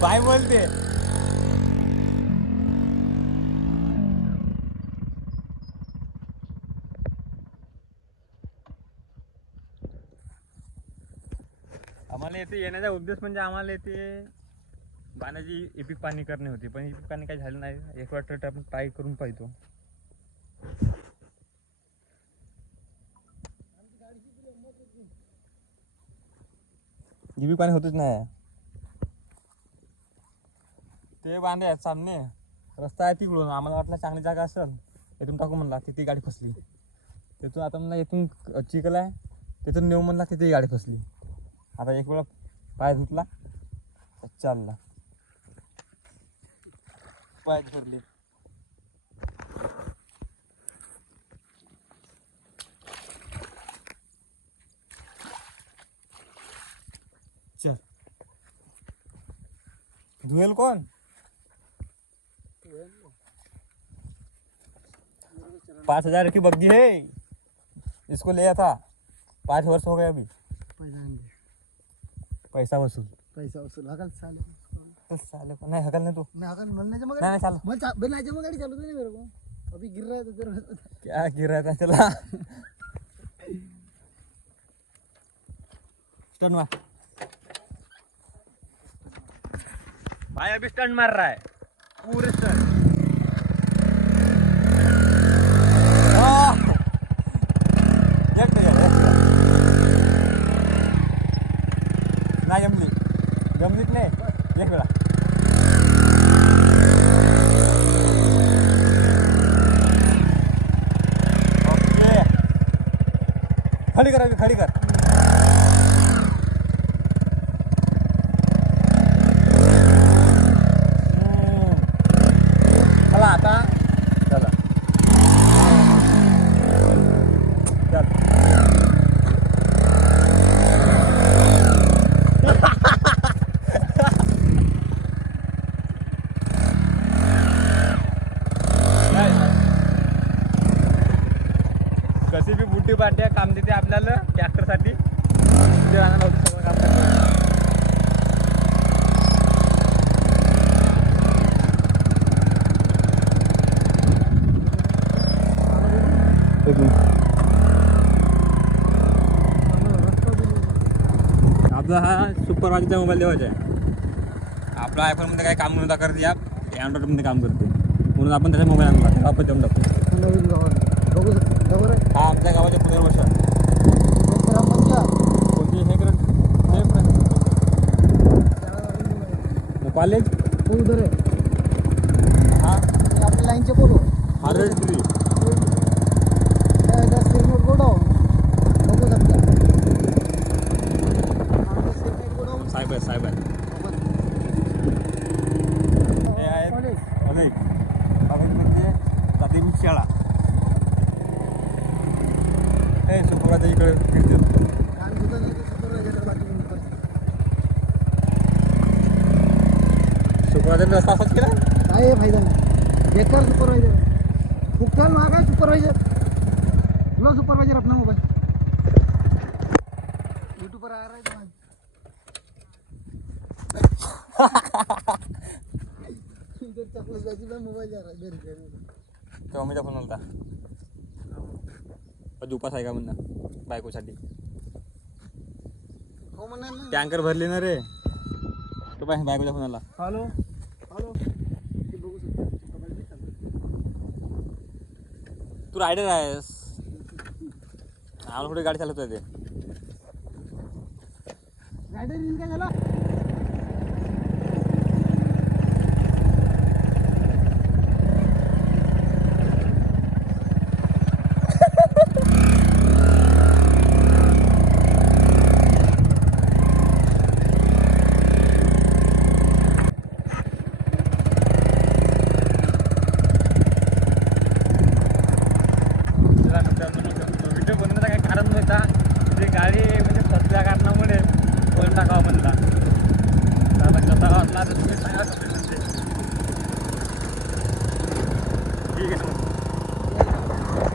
Bye बोलते. आम्हाला येथे येण्याचा उद्देश म्हणजे आम्हाला येथे बाणाची एपिक पाणी करणे होते, पण एपिक पाणी काही झालं नाही. एक वाटत आपण ट्राय करून पाहतो. एपिक पाणी होतच नाही. ते बांधे आहेत सामने, रस्ता आहे तिकडून. आम्हाला वाटलं चांगली जागा असेल, इथून टाकू म्हणला. तिथे गाडी फसली. तिथून आता म्हणला इथून चिखल आहे, तिथून नेऊ म्हणला. तिथे गाडी फसली. आता एक वेळा पाय धुतला, चालला. पाय धरली. चल धुएल कौन? 5,000 की बग्गी है, इसको लिया था. 5 वर्ष हो गए अभी. पैसा वसूल हकल साले साले को नहीं हकल नहीं. तू मैं हकल बनने जमा नहीं चल. बिना जमा गाड़ी चालू नहीं मेरे को. अभी गिर रहा है तो तेरा क्या गिर रहा था. चला स्टंट मार भाई. अभी स्टंट मार रहा है पूरे स्टंट. नाही जमलीत नाही. एक वेळा ओके. खाली कर, खाली कर. चला आता चला चल. कशी बी बुटी पाट्या काम देते आपल्याला ट्रॅक्टरसाठी. तिथे राहणार होतं सगळं काम करते. आपला हा सुपरवायझरचा मोबाईल देवायचा आहे. आपला आयफोनमध्ये काही काम नव्हता करते, आप अँड्रॉइडमध्ये काम करते, म्हणून आपण त्याचा मोबाईल आणला. आपण देऊन टाकतो. हा आमच्या गावाच्या पुनर्वसन. कोणती हे कॉलेज उधर है. हाँ आपल्या लाईनचे बोलो 100 दस किलोमीटर गोडाव बघू शकता. साहेब आहे, साहेब आहे. हे आहेत अनेक कॉलेजमध्ये प्राथमिक शाळा. हे सुपरवायझर इकडे फिरतात. सुपरवायझर रस्ता असाच केला काय फायदा नाही. बेकार सुपरवायझर. कुठला मागा सुपरवायझर. लो सुपरवायझर अपना मोबाईल यूट्यूब पर आ रहा है तुम्हारा. इधर चपल जायची ना मोबाईल जा रहा है घरी. तेव्हा मी फोन होता उपास आहे का म्हणणं बायकोसाठी. हो म्हणा ना. टँकर भरली ना रे. तो पाय बायकोच्या फोनाला. हॅलो हॅलो ते बघू शकता. तू रायडर आहेस, आम्हाला कुठे गाडी चालवतोय ते. रायडर येईल काय झाला. व्हिडिओ बनवण्याचं काही कारण नव्हता. ती गाडी म्हणजे सध्या कारणामुळे फोन टाकावा म्हणला. आता कसा वाटला तर तुम्ही सांगा. ठीक आहे.